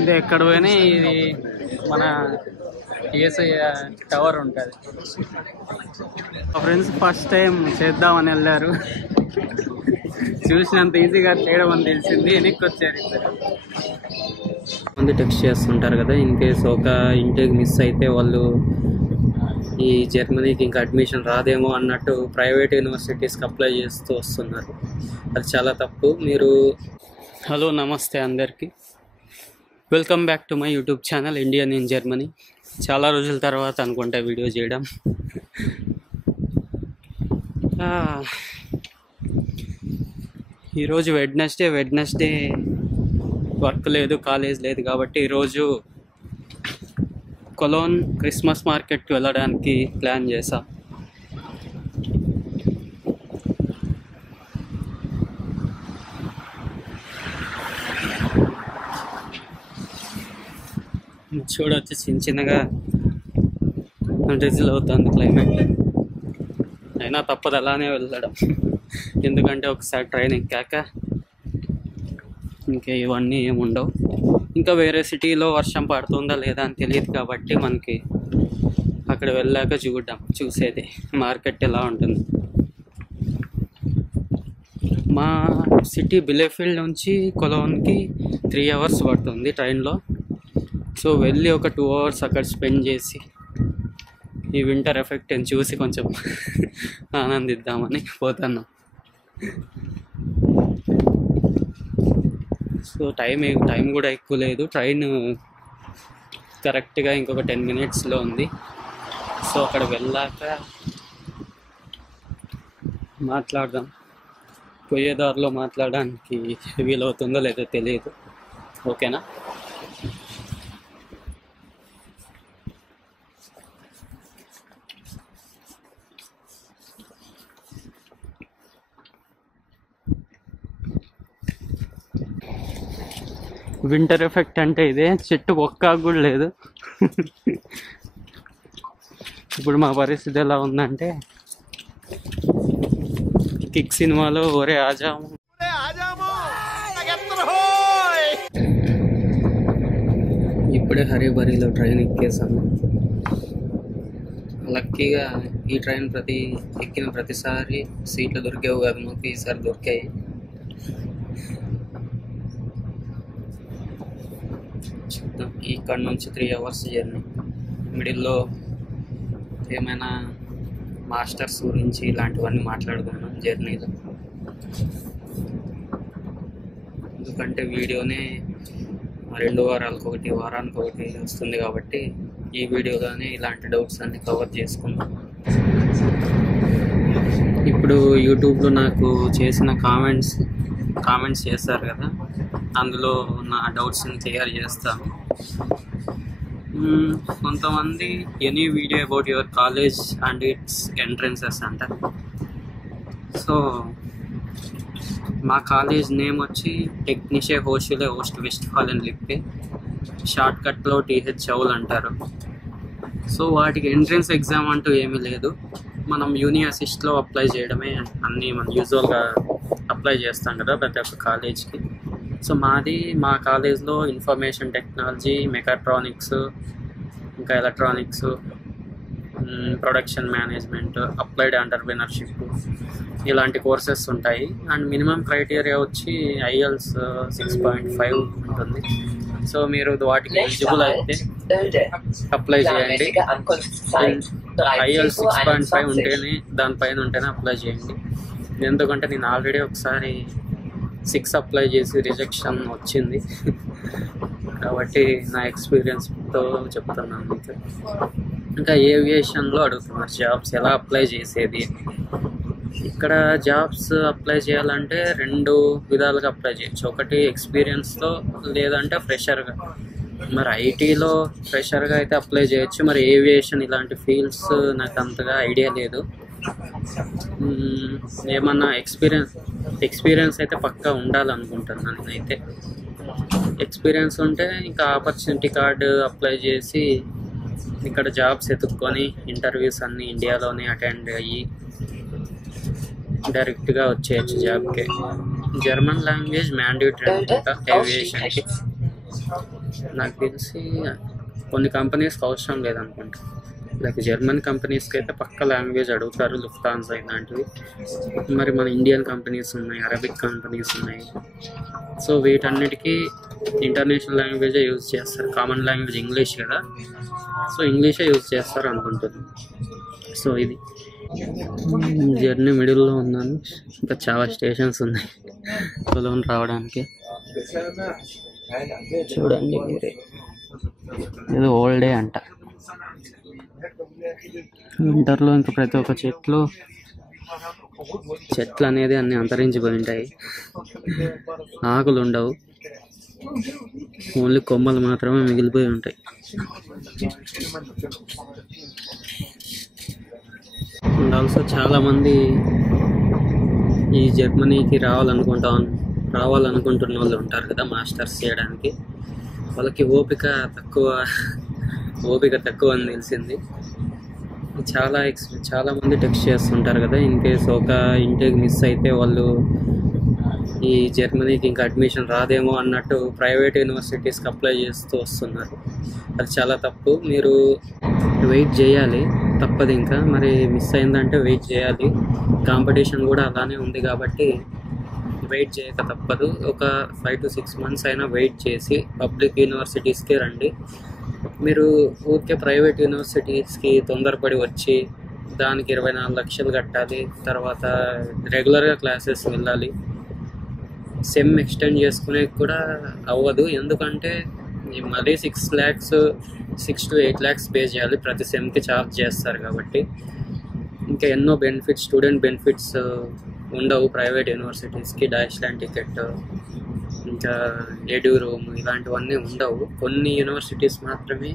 ఇది ఎక్కడ పోయినా ఇది మన టీఎస్ఐ టవర్ ఉంటుంది. మా ఫ్రెండ్స్ ఫస్ట్ టైం చేద్దామని వెళ్ళారు. చూసినంత ఈజీగా చేయడం అని తెలిసింది. వెనక్కి వచ్చారు ఇద్దరు. మంది టెక్స్ట్ చేస్తుంటారు కదా, ఇన్ కేస్ ఒక ఇంటేక్ మిస్ అయితే వాళ్ళు ఈ జర్మనీకి ఇంకా అడ్మిషన్ రాదేమో అన్నట్టు ప్రైవేట్ యూనివర్సిటీస్కి అప్లై చేస్తూ వస్తున్నారు. అది చాలా తప్పు. మీరు హలో నమస్తే అందరికీ, welcome back to my YouTube channel Indian in Germany. చాలా రోజుల తర్వాత అనుకుంటా వీడియో చేయడం. ఈరోజు వెడ్నెస్డే వర్క్ లేదు, కాలేజ్ లేదు కాబట్టి ఈరోజు కొలోన్ క్రిస్మస్ మార్కెట్కి వెళ్ళడానికి ప్లాన్ చేశా. చూడొచ్చు చిన్న చిన్నగా డ్రిజిల్ అవుతుంది క్లైమేట్. అయినా తప్పదు అలానే వెళ్ళడం, ఎందుకంటే ఒకసారి ట్రైన్ ఎక్కాక ఇంకా ఇవన్నీ ఏముండవు. ఇంకా వేరే సిటీలో వర్షం పడుతుందా లేదా అని తెలియదు కాబట్టి మనకి అక్కడ వెళ్ళాక చూసేది మార్కెట్ ఎలా ఉంటుంది. మా సిటీ బిలేఫీల్డ్ నుంచి కొలోన్కి 3 hours పడుతుంది ట్రైన్లో. సో వెళ్ళి ఒక 2 hours అక్కడ స్పెండ్ చేసి ఈ వింటర్ ఎఫెక్ట్ని చూసి కొంచెం ఆనందిద్దామని పోతున్నాం. సో టైం కూడా ఎక్కువ లేదు. ట్రైన్ కరెక్ట్గా ఇంకొక 10 minutesలో ఉంది. సో అక్కడ వెళ్ళాక మాట్లాడదాం. పోయేదారిలో మాట్లాడడానికి వీలవుతుందో లేదో తెలియదు. ఓకేనా? వింటర్ ఎఫెక్ట్ అంటే ఇదే. చెట్టు ఒక్కాకు కూడా లేదు. ఇప్పుడు మా పరిస్థితి ఎలా ఉందంటే, కిక్ సినిమాలో ఒరే ఆజాము ఇప్పుడే హరిబరిలో ట్రైన్ ఎక్కేసాము. లక్కీగా ఈ ట్రైన్ ఎక్కిన ప్రతిసారి సీట్లు దొరికేవు కాదు మాకు, ఈసారి దొరికాయి. చూద్దాం. ఇక్కడ నుంచి 3 hours జర్నీ. మిడిల్లో ఏమైనా మాస్టర్స్ గురించి ఇలాంటివన్నీ మాట్లాడుకున్నాం జర్నీలో. ఎందుకంటే వీడియోనే 2 వారాలకు ఒకటి, వారానికి ఒకటి వస్తుంది కాబట్టి ఈ వీడియోలోనే ఇలాంటి డౌట్స్ అన్ని కవర్ చేసుకున్నాం. ఇప్పుడు యూట్యూబ్లో నాకు చేసిన కామెంట్స్ చేస్తారు కదా, అందులో నా డౌట్స్ని క్లియర్ చేస్తాను. కొంతమంది any video about your college and it's entrances అంటారు. సో మా కాలేజ్ నేమ్ వచ్చి టెక్నిషే హోషులే ఓస్ట్ వెస్ట్ఫాలెన్ లిప్పే, షార్ట్కట్లో TH చౌల్ అంటారు. సో వాటికి ఎంట్రన్స్ ఎగ్జామ్ అంటూ ఏమీ లేదు. మనం యూని అసిస్ట్లో అప్లై చేయడమే. అన్నీ మనం యూజువల్గా అప్లై చేస్తాం కదా ప్రతి ఒక్క కాలేజ్కి. సో మా కాలేజ్లో ఇన్ఫర్మేషన్ టెక్నాలజీ, మెకాట్రానిక్స్, ఇంకా electronics, production management, applied entrepreneurship ఇలాంటి కోర్సెస్ ఉంటాయి. అండ్ మినిమం క్రైటీరియా వచ్చి IELTS 6.5 ఉంటుంది. సో మీరు వాటికి ఎలిజిబుల్ అయితే అప్లై చేయండి. IELTS 6.5 ఉంటేనే, దానిపైన ఉంటేనే అప్లై చేయండి. ఎందుకంటే నేను ఆల్రెడీ ఒకసారి 6 అప్లై చేసి రిజెక్షన్ వచ్చింది. కాబట్టి నా ఎక్స్పీరియన్స్తో చెప్తున్నాను మీకు. ఇంకా ఏవియేషన్లో అడుగుతున్నారు జాబ్స్ ఎలా అప్లై చేసేది. ఇక్కడ జాబ్స్ అప్లై చేయాలంటే 2 విధాలుగా అప్లై చేయొచ్చు. ఒకటి ఎక్స్పీరియన్స్తో, లేదంటే ఫ్రెషర్గా. మరి ఐటీలో ఫ్రెషర్గా అయితే అప్లై చేయొచ్చు. మరి ఏవియేషన్ ఇలాంటి ఫీల్డ్స్ నాకు అంతగా ఐడియా లేదు. ఏమన్నా ఎక్స్పీరియన్స్ అయితే పక్కా ఉండాలనుకుంటున్నాను నేనైతే. ఎక్స్పీరియన్స్ ఉంటే ఇంకా ఆపర్చునిటీ కార్డు అప్లై చేసి ఇక్కడ జాబ్స్ ఎత్తుక్కొని ఇంటర్వ్యూస్ అన్నీ ఇండియాలోనే అటెండ్ అయ్యి డైరెక్ట్గా వచ్చేయచ్చు జాబ్కి. జర్మన్ లాంగ్వేజ్ మ్యాండేటరీ అనుకుంటా ఏవియేషన్కి. నాకు తెలిసి కొన్ని కంపెనీస్కి అవసరం లేదనుకుంటా. లైక్ జర్మన్ కంపెనీస్కి అయితే పక్క లాంగ్వేజ్ అడుగుతారు, లుఫ్తాన్సా ఇలాంటివి. మరి మన ఇండియన్ కంపెనీస్ ఉన్నాయి, అరబిక్ కంపెనీస్ ఉన్నాయి. సో వీటన్నిటికీ ఇంటర్నేషనల్ లాంగ్వేజే యూజ్ చేస్తారు. కామన్ లాంగ్వేజ్ ఇంగ్లీష్ కదా, సో ఇంగ్లీషే యూజ్ చేస్తారు అనుకుంటున్నాను. సో ఇది జర్నీ మిడిల్లో ఉన్నాను. ఇంకా చాలా స్టేషన్స్ ఉన్నాయి కొలోన్ రావడానికి. చూడండి మీరే, ఏదో ఓల్డ్ డే అంట. వింటర్లో ఇంకా ప్రతి ఒక్క చెట్లు అనేది అన్ని అంతరించిపోయి ఉంటాయి. ఆకులు ఉండవు, ఓన్లీ కొమ్మలు మాత్రమే మిగిలిపోయి ఉంటాయి. అండ్ ఆల్సో చాలామంది ఈ జర్మనీకి రావాలనుకుంటున్న వాళ్ళు ఉంటారు కదా మాస్టర్స్ చేయడానికి. వాళ్ళకి ఓపిక తక్కువ అని తెలిసింది. చాలామంది టెక్స్ట్ చేస్తుంటారు కదా, ఇన్ కేస్ ఒక ఇంటేక్ మిస్ అయితే వాళ్ళు ఈ జర్మనీకి ఇంకా అడ్మిషన్ రాదేమో అన్నట్టు ప్రైవేట్ యూనివర్సిటీస్కి అప్లై చేస్తూ వస్తున్నారు. అది చాలా తప్పు. మీరు వెయిట్ చేయాలి, తప్పదు. ఇంకా మరి మిస్ అయిందంటే వెయిట్ చేయాలి. కాంపిటీషన్ కూడా అలానే ఉంది కాబట్టి వెయిట్ చేయక తప్పదు. ఒక 5 to 6 months అయినా వెయిట్ చేసి పబ్లిక్ యూనివర్సిటీస్కి రండి. మీరు ఊరికే ప్రైవేట్ యూనివర్సిటీస్కి తొందరపడి వచ్చి దానికి 24 లక్షలు కట్టాలి, తర్వాత రెగ్యులర్గా క్లాసెస్ వెళ్ళాలి. సెమ్ ఎక్స్టెండ్ చేసుకునే కూడా అవ్వదు, ఎందుకంటే మళ్ళీ 6 to 8 lakhs పే చేయాలి, ప్రతి సెమ్కి ఛార్జ్ చేస్తారు కాబట్టి. ఇంకా ఎన్నో స్టూడెంట్ బెనిఫిట్స్ ఉండవు ప్రైవేట్ యూనివర్సిటీస్కి. డాష్లాండ్ టికెట్, ఇంకా ఎడ్యూ రూమ్ ఇలాంటివన్నీ ఉండవు. కొన్ని యూనివర్సిటీస్ మాత్రమే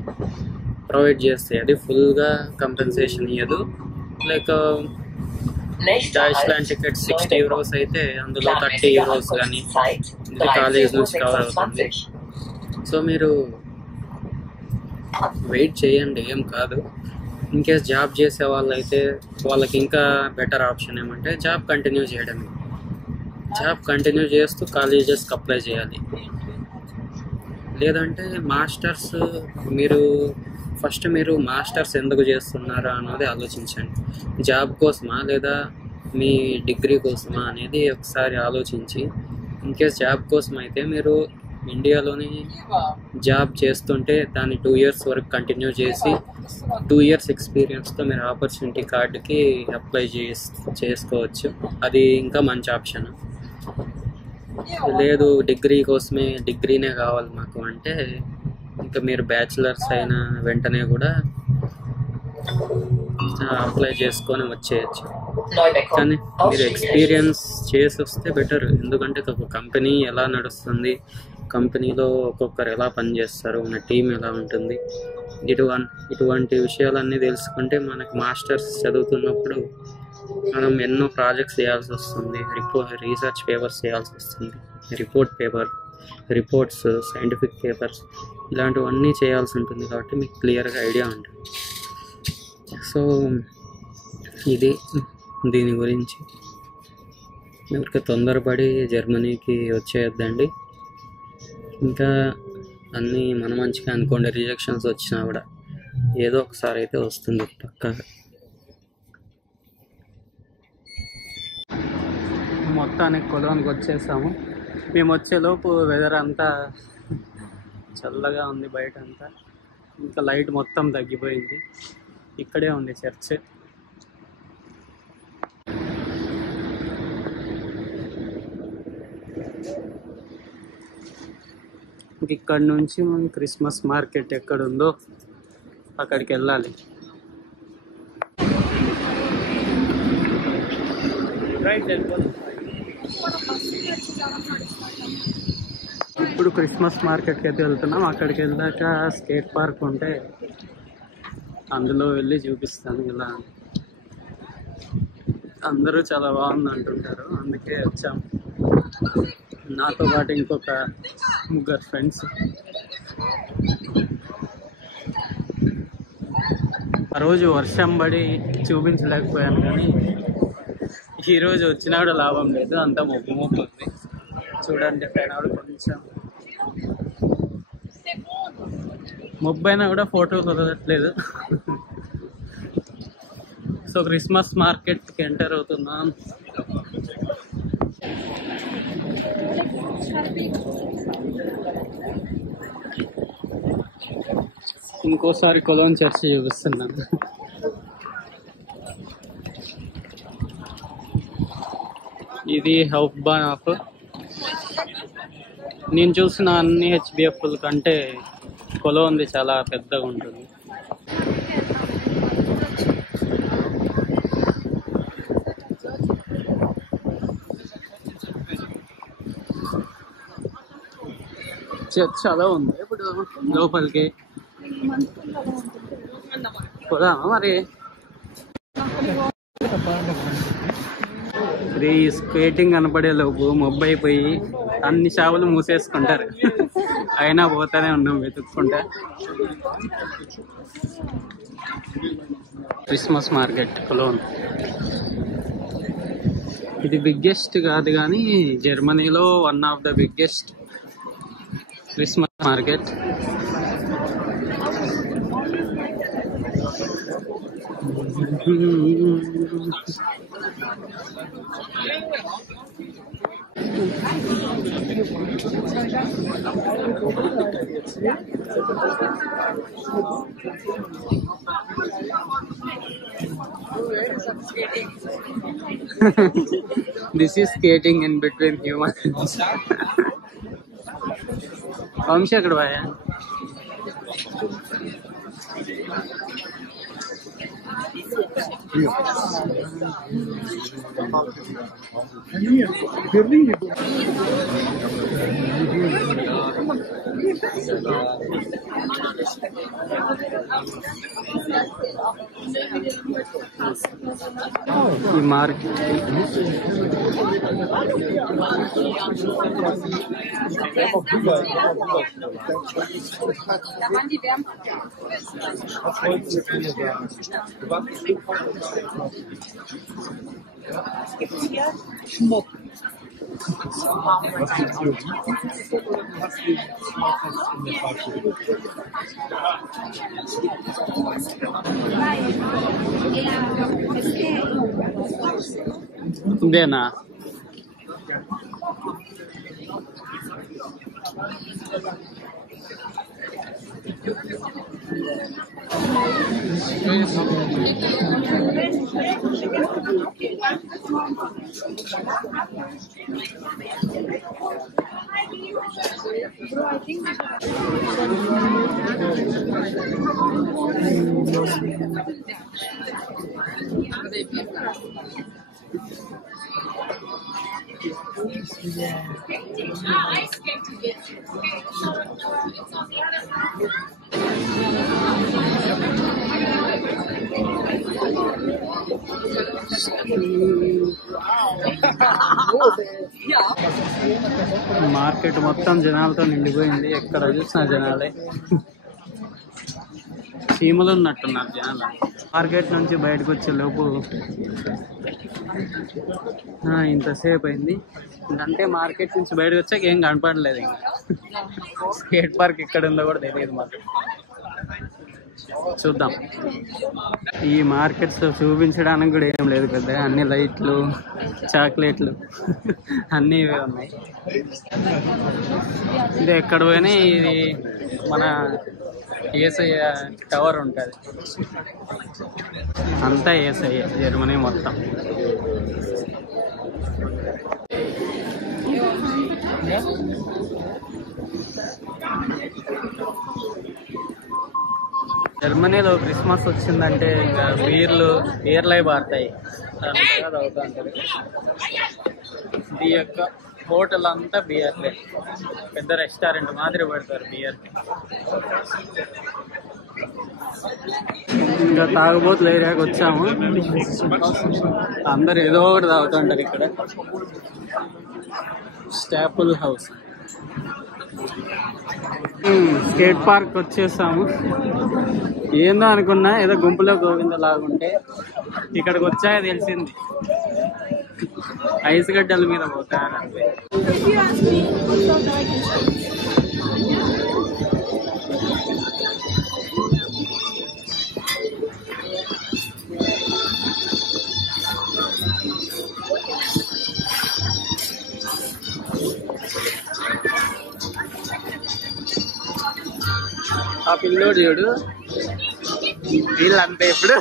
ప్రొవైడ్ చేస్తాయి, అది ఫుల్గా కంపెన్సేషన్ ఇవ్వదు. లైక్ డాష్లాండ్ టికెట్ 60 euros అయితే అందులో 30 euros కానీ ఇది కాలేజ్ నుంచి కవర్ అవుతుంది. సో మీరు వెయిట్ చేయండి, ఏం కాదు. ఇన్ కేస్ జాబ్ చేసే వాళ్ళైతే వాళ్ళకి ఇంకా బెటర్ ఆప్షన్ ఏమంటే జాబ్ కంటిన్యూ చేయడమే. జాబ్ కంటిన్యూ చేస్తూ కాలేజెస్కి అప్లై చేయాలి. లేదంటే మాస్టర్స్, మీరు మాస్టర్స్ ఎందుకు చేస్తున్నారా అన్నది ఆలోచించండి. జాబ్ కోసమా లేదా మీ డిగ్రీ కోసమా అనేది ఒకసారి ఆలోచించి, ఇన్ కేస్ జాబ్ కోసం అయితే మీరు ఇండియాలోని జాబ్ చేస్తుంటే దాన్ని 2 years వరకు కంటిన్యూ చేసి 2 years ఎక్స్పీరియన్స్తో మీరు ఆపర్చునిటీ కార్డుకి అప్లై చేసుకోవచ్చు. అది ఇంకా మంచి ఆప్షన్. లేదు డిగ్రీనే కావాలి మాకు అంటే ఇంకా మీరు బ్యాచిలర్స్ అయిన వెంటనే కూడా అప్లై చేసుకొని వచ్చేయచ్చు. కానీ మీరు ఎక్స్పీరియన్స్ చేసి వస్తే బెటర్, ఎందుకంటే ఒక కంపెనీ ఎలా నడుస్తుంది, కంపెనీలో ఒక్కొక్కరు ఎలా పనిచేస్తారు, మన టీం ఎలా ఉంటుంది, ఇటువంటి విషయాలన్నీ తెలుసుకుంటే మనకు మాస్టర్స్ చదువుతున్నప్పుడు మనం ఎన్నో ప్రాజెక్ట్స్ చేయాల్సి వస్తుంది, రీసెర్చ్ పేపర్స్ చేయాల్సి వస్తుంది, రిపోర్ట్స్, సైంటిఫిక్ పేపర్స్ ఇలాంటివన్నీ చేయాల్సి ఉంటుంది. కాబట్టి మీకు క్లియర్గా ఐడియా ఉంటుంది. సో ఇది దీని గురించి. ఎవరికి తొందరపడి జర్మనీకి వచ్చేయద్దండి. ఇంకా అన్నీ మన మంచిగా అనుకోండి, రిజెక్షన్స్ వచ్చినా కూడా ఏదో ఒకసారి అయితే వస్తుంది పక్కాగా. మొత్తానికి కొలోన్కి వచ్చేసాము. మేము వచ్చేలోపు వెదర్ అంతా చల్లగా ఉంది, బయట అంతా. ఇంకా లైట్ మొత్తం తగ్గిపోయింది. ఇక్కడే ఉంది చర్చ్. ఇక్కడ నుంచి మనం క్రిస్మస్ మార్కెట్ ఎక్కడుందో అక్కడికి వెళ్ళాలి. ఇప్పుడు క్రిస్మస్ మార్కెట్కి అయితే వెళ్తున్నాం. అక్కడికి వెళ్ళాక స్కేట్ పార్క్ ఉంటే అందులో వెళ్ళి చూపిస్తాను ఇలా. అందరూ చాలా బాగుంది అంటుంటారు, అందుకే వచ్చాం. నాతో పాటు ఇంకొక 3 ఫ్రెండ్స్. ఆ రోజు వర్షం పడి చూపించలేకపోయాను, కానీ ఈరోజు వచ్చినా కూడా లాభం లేదు, అంతా మొబ్బు ఉంది. చూడండి పైన కూడా కొంచెం మొబ్బైనా కూడా ఫోటో కుదరట్లేదు. సో క్రిస్మస్ మార్కెట్కి ఎంటర్ అవుతున్నాం. ఇంకోసారి కొలోన్ చర్చి చూపిస్తున్నాను. ఇది హౌఫ్బాన్హాఫ్. నేను చూసిన అన్ని హెచ్బిఎఫ్ల కంటే కొలోన్ది చాలా పెద్దగా ఉంటుంది. చర్చ్ అలా ఉంది. ఇప్పుడు లోపలికి పోదామా మరి? ఈ స్కేటింగ్ కనపడే లోపు మొబ్బు అయిపోయి అన్ని షాపులు మూసేసుకుంటారు. అయినా పోతానే ఉన్నాం వెతుక్కుంటా. Christmas market Cologne. ఇది బిగ్గెస్ట్ కాదు కానీ జర్మనీలో one of the biggest Christmas market. This is skating in between humans. Vamshi ఎక్కడ పోయా? ఈ మార్కెట్ ఇదేనా? మార్కెట్ మొత్తం జనాలతో నిండిపోయింది. ఎక్కడ చూసినా జనాలే. సీమలు ఉన్నట్టున్నారు జనాలు. మార్కెట్ నుంచి బయటకు వచ్చే లోపు ఇంతసేపు అయింది. అంటే మార్కెట్ నుంచి బయటకు వచ్చాక ఏం కనపడలేదు. ఇంకా స్కేట్ పార్క్ ఎక్కడ ఉందో కూడా తెలియదు మాకు. చూద్దాం. ఈ మార్కెట్స్ చూపించడానికి కూడా ఏం లేదు పెద్దగా. అన్ని లైట్లు, చాక్లెట్లు అన్నీ ఇవే ఉన్నాయి. ఇది ఎక్కడ పోయినా ఇది మన ఏసయ్య టవర్ ఉంటుంది. అంతా ఏసయ్య జర్మనీ మొత్తం. జర్మనీలో క్రిస్మస్ వచ్చిందంటే ఇంకా బీర్లై బారుతాయి. అవుతా ఉంటారు. ఈ యొక్క హోటల్ అంతా బియర్లే. పెద్ద రెస్టారెంట్ మాదిరి పెడతారు బియర్. ఇంకా తాగుబోతుల ఏరియాకి వచ్చాము. అందరు ఏదో ఒకటి తాగుతుంటారు ఇక్కడ. Staple house. స్కేట్ పార్క్ వచ్చేసాము. ఏందో అనుకున్నా ఏదో గుంపులో గోవింద లాగుంటే ఇక్కడికి వచ్చాక తెలిసింది ఐస్ గడ్డల మీద పోతారంటే. If you ask me, most of the I can say. ఆ పిల్లోడు చూడు వీళ్ళంతా ఇప్పుడు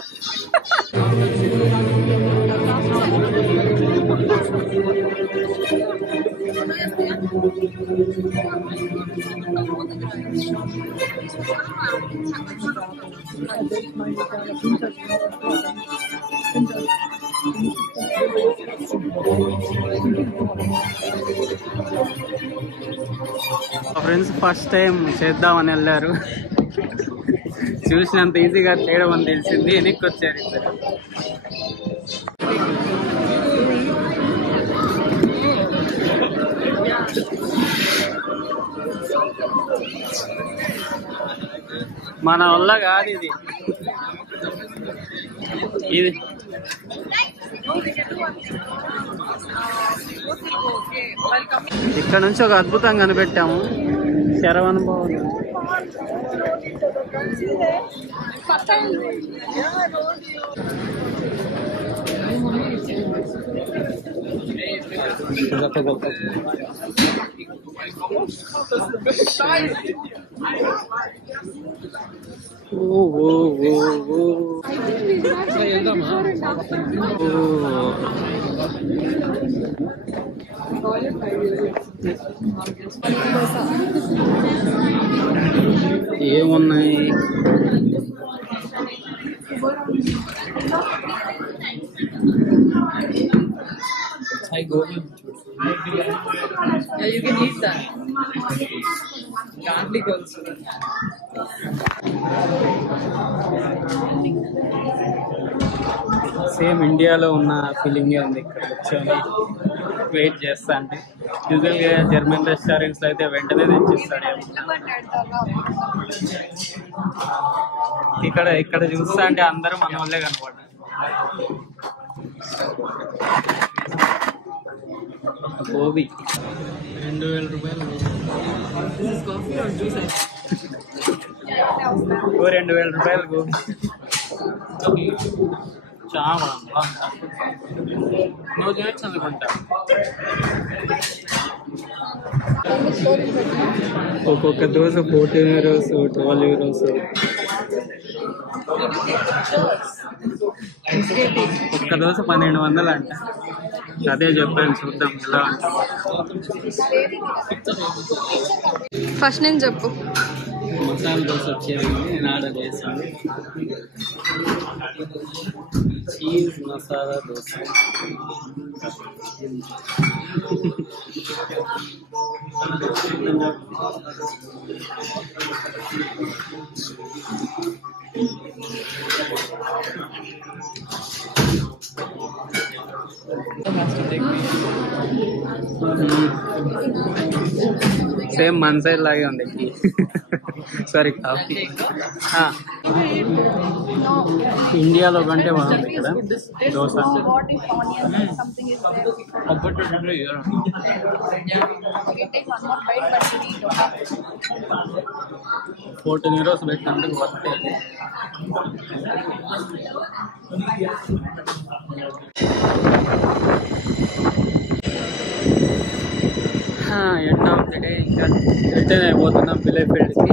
మా ఫ్రెండ్స్ ఫస్ట్ టైం చేద్దామని వెళ్ళారు. చూసినంత ఈజీగా చేయడం అని తెలిసింది, వెనక్కి వచ్చారు ఇద్దరు. మన వల్ల కాదు ఇది. ఇక్కడ నుంచి ఒక అద్భుతం కనిపెట్టాము, శరవణ భవన్. ఏమున్నాయి? Thai gobi. Yeah, you can eat that. Garlic also. Same ఇండియాలో ఉన్న ఫీలింగే ఉంది. ఇక్కడ కూర్చొని వెయిట్ చేస్తా అంటే యూజువల్గా జర్మన్ రెస్టారెంట్స్లో అయితే వెంటనే తెచ్చిస్తాడు. ఇక్కడ చూస్తా అంటే అందరూ మన వాళ్ళే కనపడ్డారు. గోబీ 2000 రూపాయలు. 2000 రూపాయలు గోబీ. చాలా నువ్వు చేయొచ్చు అనుకుంటా. ఒక్కొక్క దోశ 14 euros, 12 euros. ఒక్క దోశ 1200 అంట. అదే చెప్పాను, చూద్దాం ఎలా అంట. ఫస్ట్ నేను చెప్పు. మసాలా దోశ వచ్చేది నేను ఆర్డర్ చేశాను. చీజ్ మసాలా దోశ. సేమ్ మన సైడ్ లాగే ఉంది. సారీ, కాఫీ ఇండియాలో కంటే బాగుంది ఇక్కడ దోశ. 14 euros పెట్టినందుకు worth. End of the day ఇంకా రిటర్న్ అయిపోతున్నాం బిలేఫీల్డ్కి.